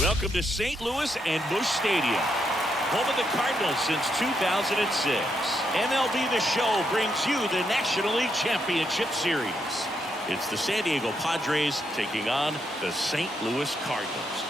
Welcome to St. Louis and Busch Stadium, home of the Cardinals since 2006. MLB The Show brings you the National League Championship Series. It's the San Diego Padres taking on the St. Louis Cardinals.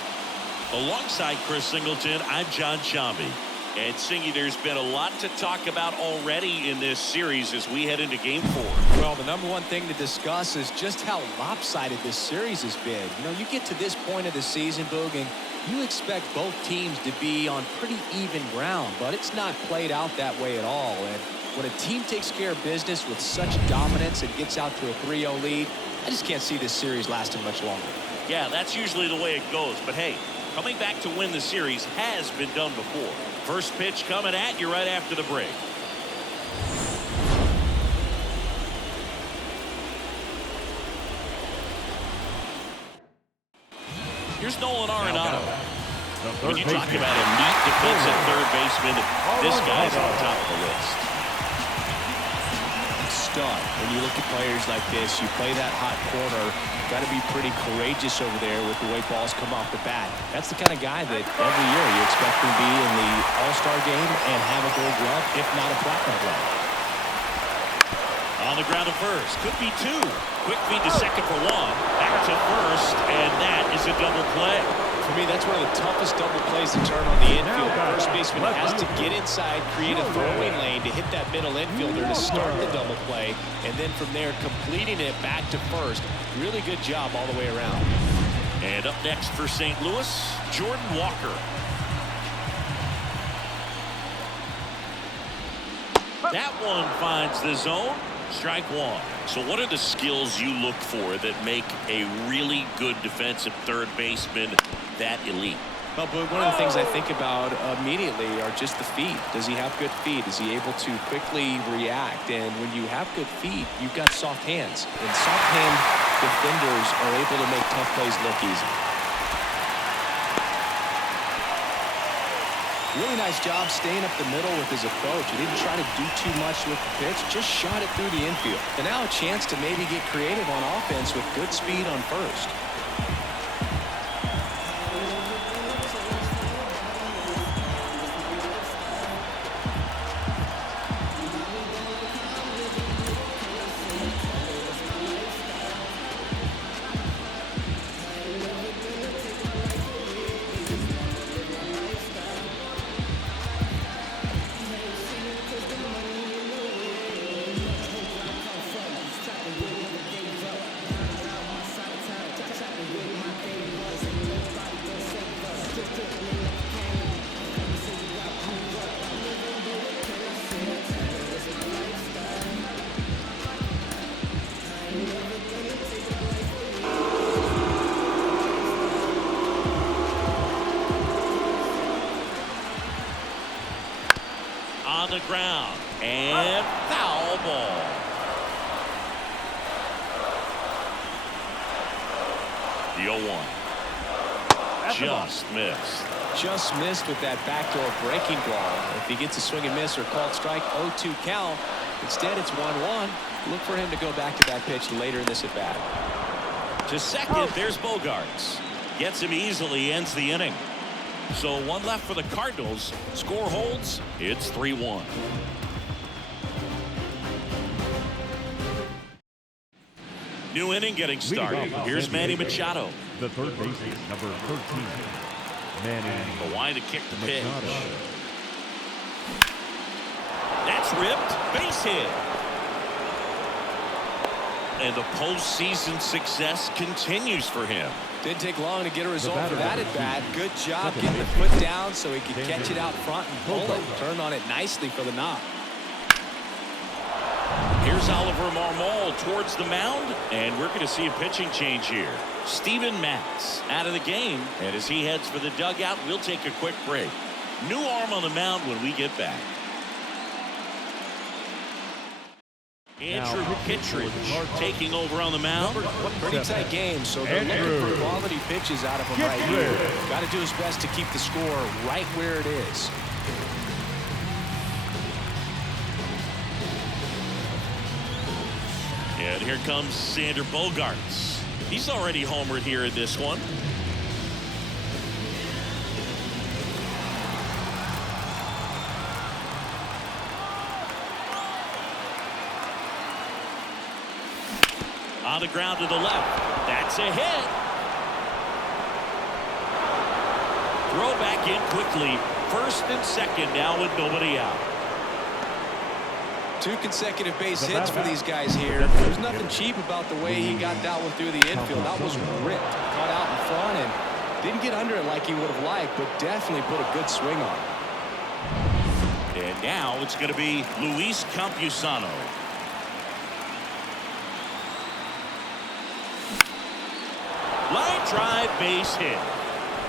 Alongside Chris Singleton, I'm John Shambi. And Singy, there's been a lot to talk about already in this series as we head into Game 4. Well, the number one thing to discuss is just how lopsided this series has been. You know, you get to this point of the season, Boog, and you expect both teams to be on pretty even ground, but it's not played out that way at all. And when a team takes care of business with such dominance and gets out to a 3-0 lead, I just can't see this series lasting much longer. Yeah, that's usually the way it goes. But hey, coming back to win the series has been done before. First pitch coming at you right after the break. Here's Nolan Arenado. When you talk about a neat defensive third baseman, this guy's on top of the list. Stud. When you look at players like this, you play that hot corner, got to be pretty courageous over there with the way balls come off the bat. That's the kind of guy that every year you expect him to be in the All-Star game and have a gold glove, if not a platinum glove. On the ground to first. Could be two. Quick feed to second for one. Back to first, and that is a double play. For me, that's one of the toughest double plays to turn on the infield. The first baseman has to get inside, create a throwing lane to hit that middle infielder to start the double play, and then from there completing it back to first. Really good job all the way around. And up next for St. Louis, Jordan Walker. That one finds the zone. Strike one. So what are the skills you look for that make a really good defensive third baseman that elite? Well, Boog, one of the things I think about immediately are just the feet. Does he have good feet? Is he able to quickly react? And when you have good feet, you've got soft hands. And soft hand defenders are able to make tough plays look easy. Really nice job staying up the middle with his approach. He didn't try to do too much with the pitch, just shot it through the infield. And now a chance to maybe get creative on offense with good speed on first. On the ground, and foul ball. The 0-1. Just missed. Just missed with that backdoor breaking ball. If he gets a swing and miss or called strike, 0-2 count. Instead, it's 1-1. Look for him to go back to that pitch later in this at bat. To second, there's Bogaerts. Gets him easily, ends the inning. So one left for the Cardinals. Score holds. It's 3-1. New inning getting started. Here's Manny Machado. The third baseman, number 13. Manny. Hawaii to kick the pitch. That's ripped. Base hit. And the postseason success continues for him. Didn't take long to get a result for that at bat. Good job getting the foot down so he could catch it out front and pull it. Turned on it nicely for the knock. Here's Oliver Marmol towards the mound, and we're going to see a pitching change here. Steven Matz out of the game, and as he heads for the dugout, we'll take a quick break. New arm on the mound when we get back. Andrew Kittredge taking over on the mound. Pretty tight game, so they're looking for quality pitches out of him right here. Got to do his best to keep the score right where it is. And here comes Xander Bogaerts. He's already homered here in this one. On the ground to the left. That's a hit. Throw back in quickly. First and second now with nobody out. 2 consecutive base hits for these guys here. There's nothing cheap about the way he got that one through the infield. That was ripped. Caught out in front and didn't get under it like he would have liked, but definitely put a good swing on it. And now it's going to be Luis Campusano. Line drive, base hit.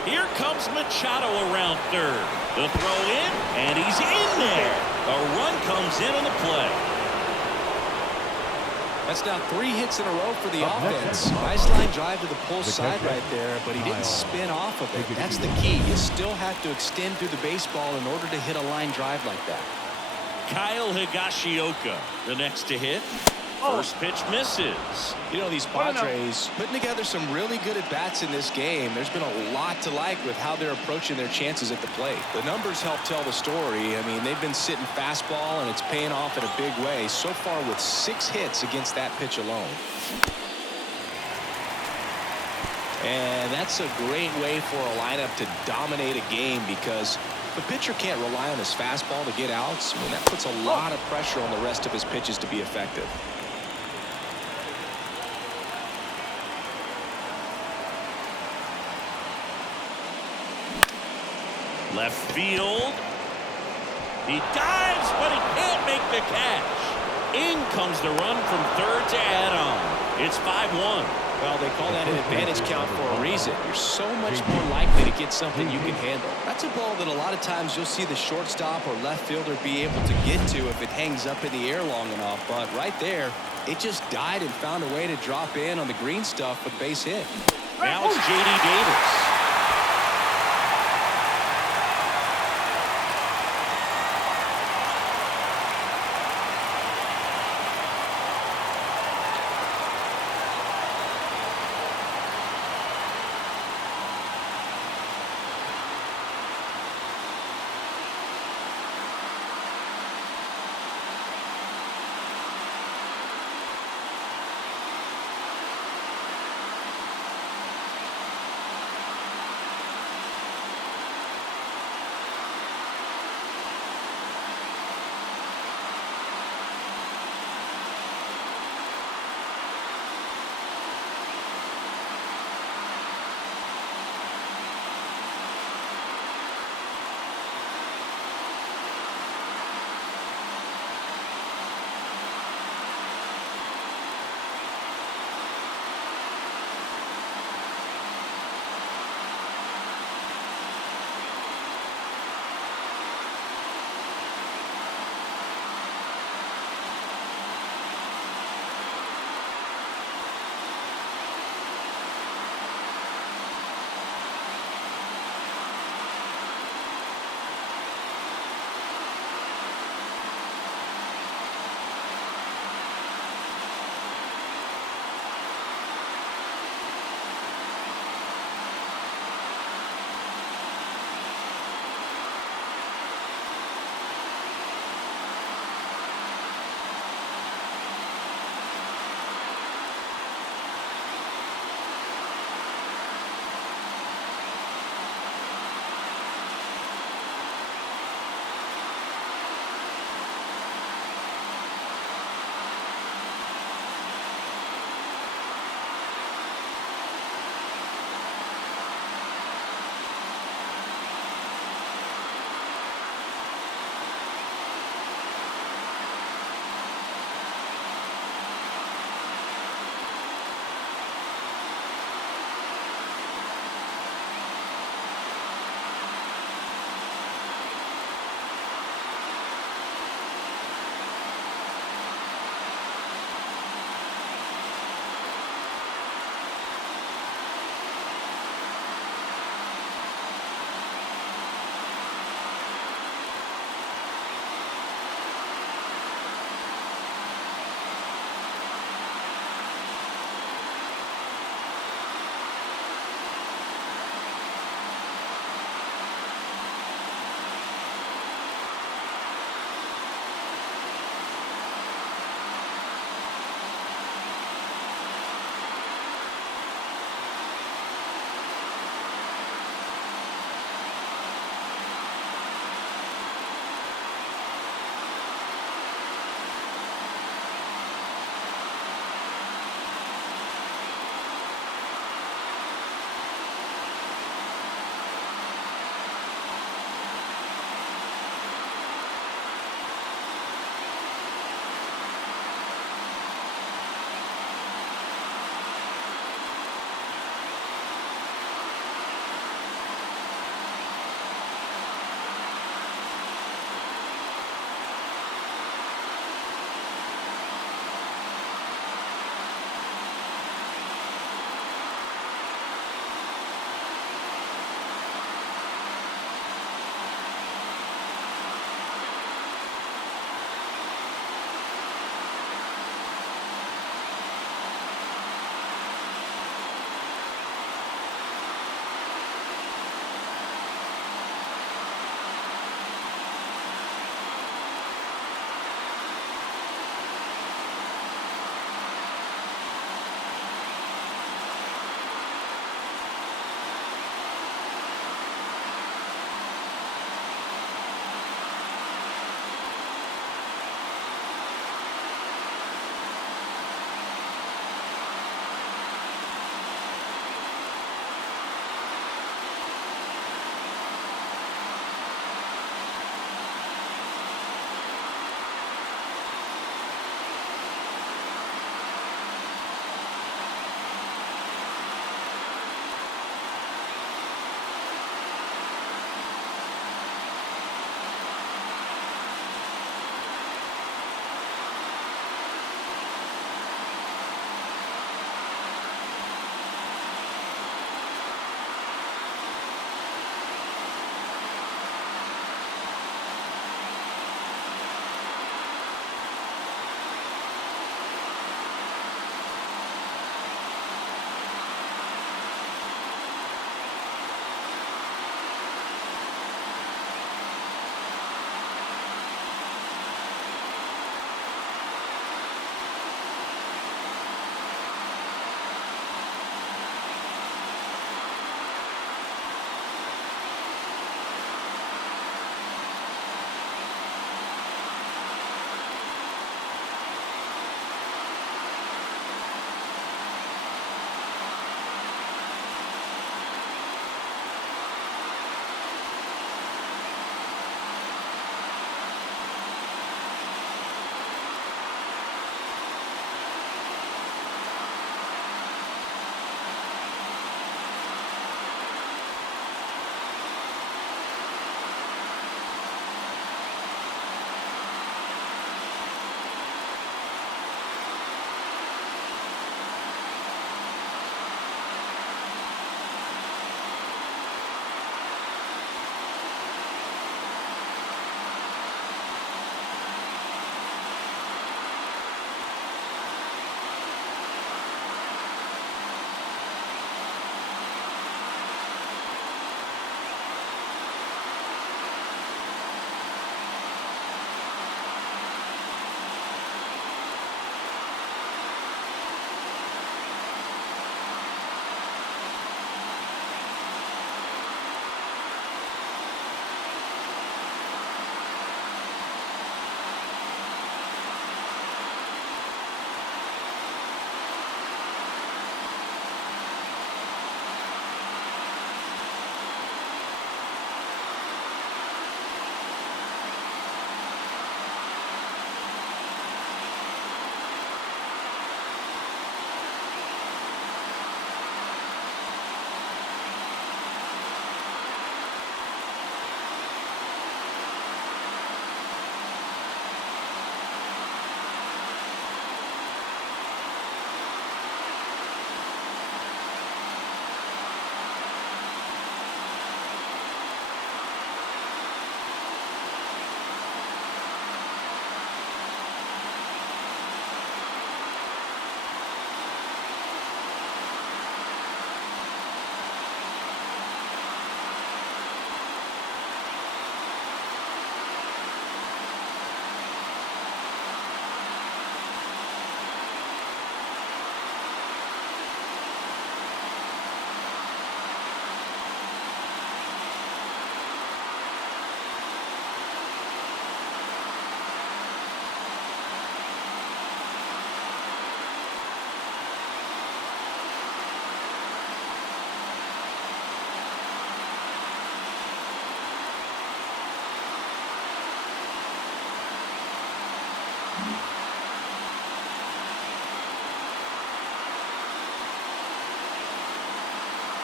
Here comes Machado around third. The throw in, and he's in there. A run comes in on the play. That's now 3 hits in a row for the offense. Nice line drive to the pull side right there, but he didn't spin off of it. That's the key. You still have to extend through the baseball in order to hit a line drive like that. Kyle Higashioka, the next to hit. First pitch misses. You know, these Padres putting together some really good at-bats in this game. There's been a lot to like with how they're approaching their chances at the plate. The numbers help tell the story. I mean, they've been sitting fastball, and it's paying off in a big way so far with 6 hits against that pitch alone. And that's a great way for a lineup to dominate a game because the pitcher can't rely on his fastball to get outs. I mean, that puts a lot of pressure on the rest of his pitches to be effective. Left field. He dives, but he can't make the catch. In comes the run from third to add on. It's 5-1. Well, they call that an advantage count for a reason. You're so much more likely to get something you can handle. That's a ball that a lot of times you'll see the shortstop or left fielder be able to get to if it hangs up in the air long enough. But right there, it just died and found a way to drop in on the green stuff with base hit. Now it's J.D. Davis.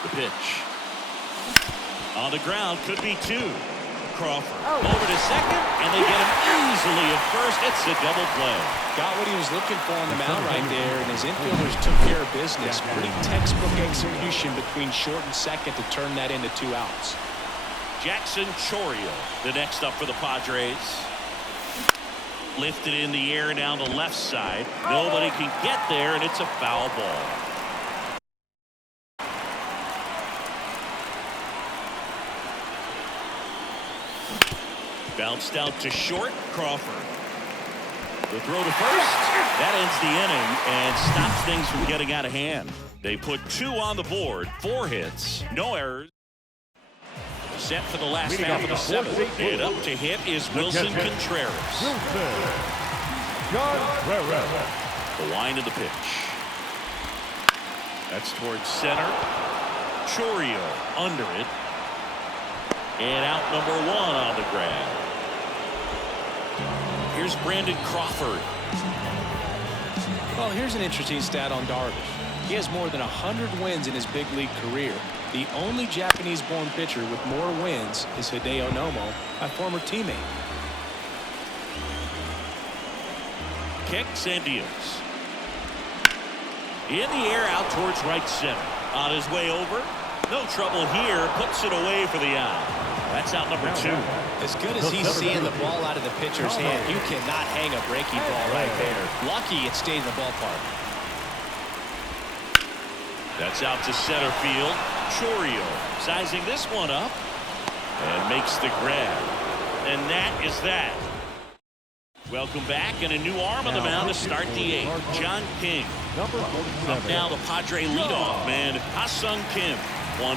The pitch. On the ground, could be two. Crawford over to second, and they get him easily at first. It's a double play. Got what he was looking for on the mound right there, and his infielders took care of business. Pretty textbook execution between short and second to turn that into 2 outs. Jackson Chourio, the next up for the Padres. Lifted in the air down the left side. Nobody can get there, and it's a foul ball. Bounced out to short. Crawford. The throw to first. That ends the inning and stops things from getting out of hand. They put 2 on the board, 4 hits, no errors. Set for the last half of the 7th. And up to hit is Wilson Contreras. The wind of the pitch. That's towards center. Chourio under it. And out number 1 on the grab. Here's Brandon Crawford. Well, here's an interesting stat on Darvish. He has more than 100 wins in his big league career. The only Japanese-born pitcher with more wins is Hideo Nomo, a former teammate. Kicks and deals. In the air out towards right center. On his way over. No trouble here. Puts it away for the out. That's out number 2. As good as he's seeing the ball out of the pitcher's hand, you cannot hang a breaking ball right there. Lucky it stayed in the ballpark. That's out to center field. Chourio sizing this one up and makes the grab. And that is that. Welcome back, and a new arm on the mound to start the 8th. John King. Up now the Padre leadoff man, Ha-Sung Kim. 1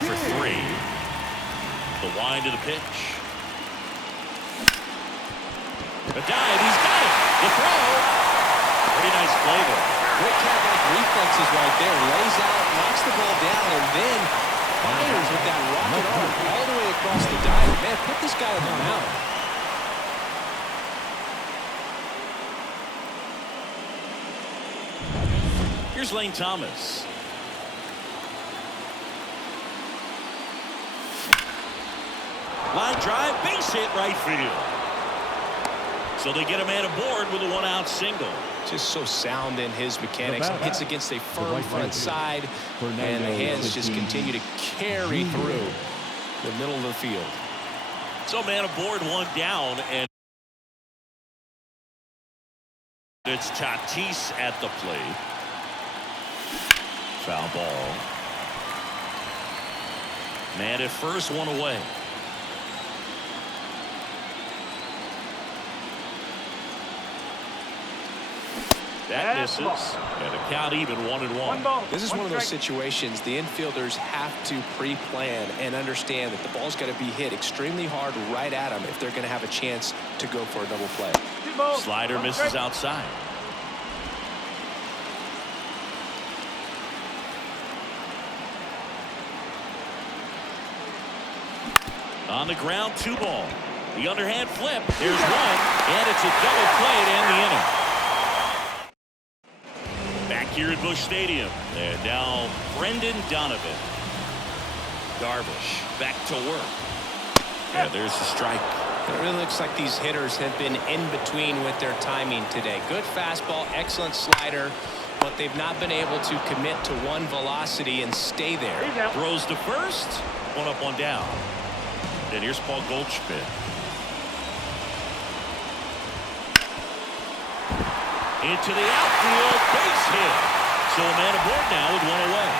for 3. The wind of the pitch. The dive, he's got it. The throw. Pretty nice play there. Great cat-like reflexes right there. Lays out, knocks the ball down, and then fires with that rocket arm all the way across the dive. Man, put this guy on the mound. Here's Lane Thomas. Line drive, base hit right field. So they get a man aboard with a 1-out single. Just so sound in his mechanics. Hits against a firm front side, and the hands just continue to carry through the middle of the field. So man aboard, 1 down, and it's Tatis at the plate. Foul ball. Man at first, 1 away. That misses, and a count even 1-1. This is one of those situations the infielders have to pre-plan and understand that the ball's got to be hit extremely hard right at them if they're going to have a chance to go for a double play. Slider misses outside. On the ground, 2 ball. The underhand flip. There's 1, and it's a double play to end the inning. Back here at Busch Stadium, and now Brendan Donovan. Darvish back to work. Yeah, there's the strike. It really looks like these hitters have been in between with their timing today. Good fastball, excellent slider, but they've not been able to commit to one velocity and stay there. Throws to first, 1 up, 1 down. And here's Paul Goldschmidt. Into the outfield, base hit. So a man aboard now with 1 away.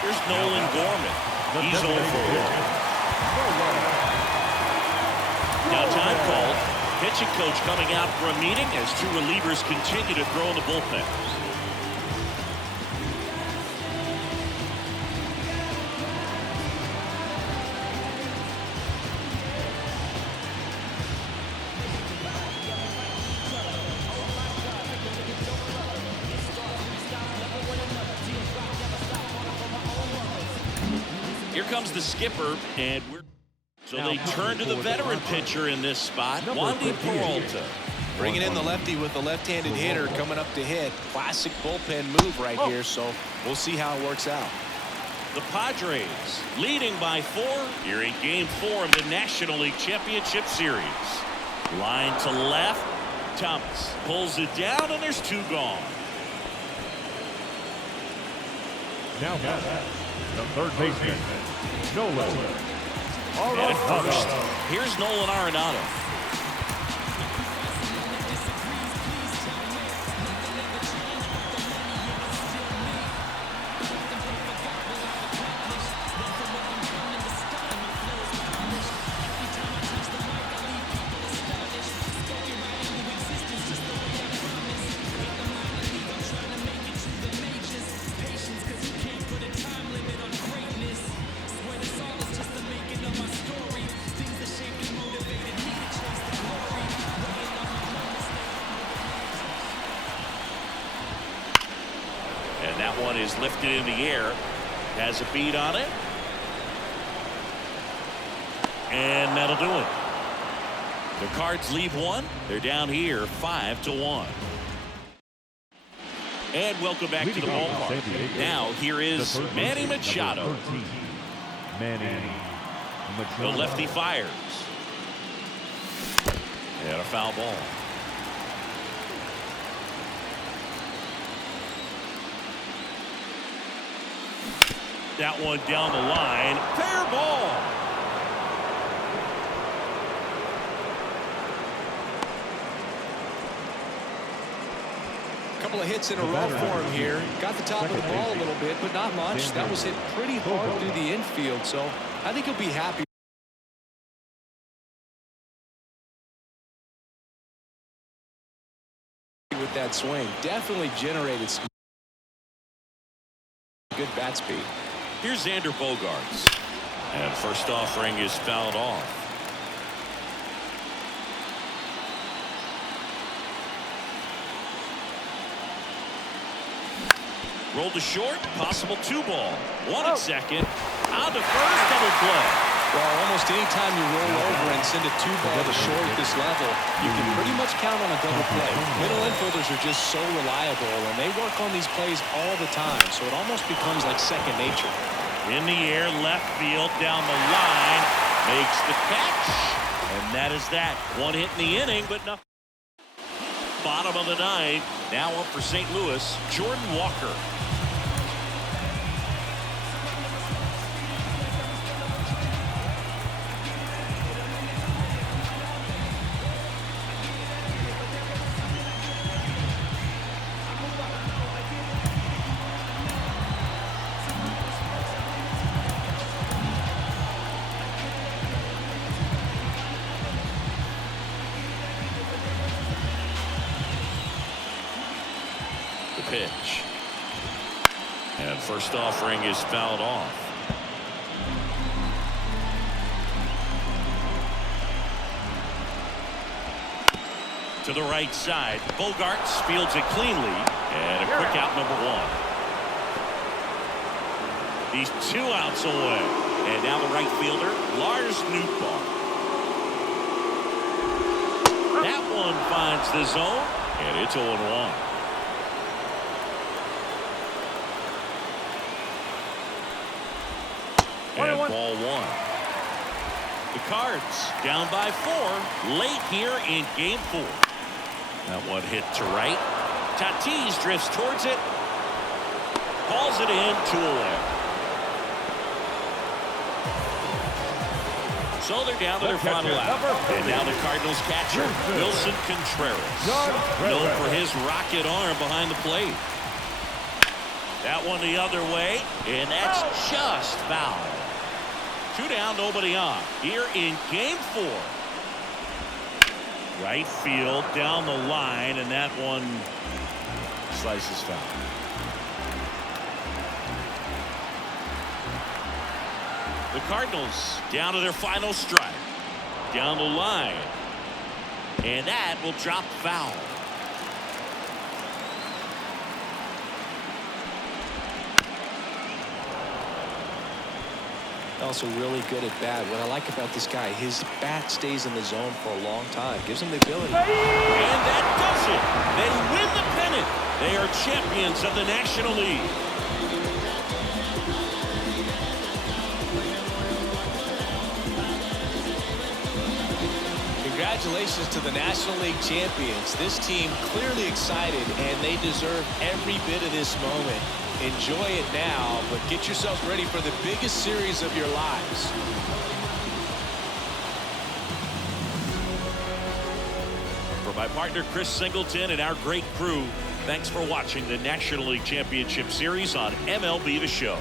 Here's Nolan Gorman. He's 0 for 1. Now time called. Pitching coach coming out for a meeting as 2 relievers continue to throw in the bullpen. Here comes the skipper, and we're So they turn to the veteran pitcher in this spot, Wandy Peralta. Bringing in the lefty with the left-handed hitter coming up to hit. Classic bullpen move right here, so we'll see how it works out. The Padres leading by 4 here in Game 4 of the National League Championship Series. Line to left. Thomas pulls it down, and there's 2 gone. Now the third baseman, Nolan And at first, Arenado. here's Nolan Arenado. And that one is lifted in the air. Has a beat on it. And that'll do it. The Cards leave 1. They're down here 5-1. And welcome back to the ballpark. Now here is Manny Machado. Manny Machado. The lefty fires. And a foul ball. That one down the line. Fair ball. A couple of hits in a row for him here. Got the top of the ball a little bit, but not much. That was hit pretty hard through the infield, so I think he'll be happy with that swing. Definitely generated some good bat speed. Here's Xander Bogaerts. And first offering is fouled off. Rolled to short. Possible 2-ball. 1 at second. On to first. Double play. Well, almost any time you roll over and send a 2-ball to short at this level, you can pretty much count on a double play. Middle infielders are just so reliable, and they work on these plays all the time, so it almost becomes like second nature. In the air, left field, down the line, makes the catch, and that is that. 1 hit in the inning, but nothing. Bottom of the 9th, now up for St. Louis, Jordan Walker. Pitch. And first offering is fouled off. To the right side. Bogaerts fields it cleanly. And a quick out, number 1. He's 2 outs away. And now the right fielder, Lars Nootbaar. That one finds the zone. And it's 0-1. And ball 1. The Cards down by 4 late here in Game 4. That one hit to right. Tatis drifts towards it. Calls it in, 2 away. So they're down to their final out. And now the Cardinals catcher, Wilson Contreras. Known for his rocket arm behind the plate. That one the other way. And that's just foul. 2 down, nobody on. Here in Game 4. Right field, down the line, and that one slices foul. The Cardinals down to their final strike. Down the line. And that will drop foul. Also really good at bat. What I like about this guy, his bat stays in the zone for a long time. Gives him the ability. And that does it. They win the pennant. They are champions of the National League. Congratulations to the National League champions. This team clearly excited, and they deserve every bit of this moment. Enjoy it now, but get yourselves ready for the biggest series of your lives. For my partner Chris Singleton and our great crew, thanks for watching the National League Championship Series on MLB The Show.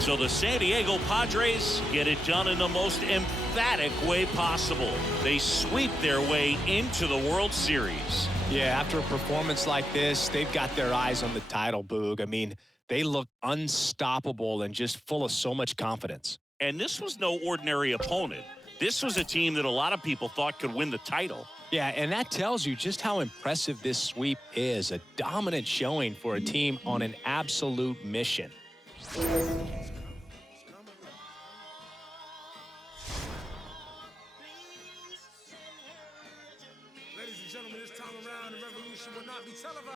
So the San Diego Padres get it done in the most emphatic way possible. They sweep their way into the World Series. Yeah, after a performance like this, they've got their eyes on the title, Boog. I mean, they look unstoppable and just full of so much confidence. And this was no ordinary opponent. This was a team that a lot of people thought could win the title. Yeah, and that tells you just how impressive this sweep is. A dominant showing for a team on an absolute mission. Ladies and gentlemen, this time around, the revolution will not be televised.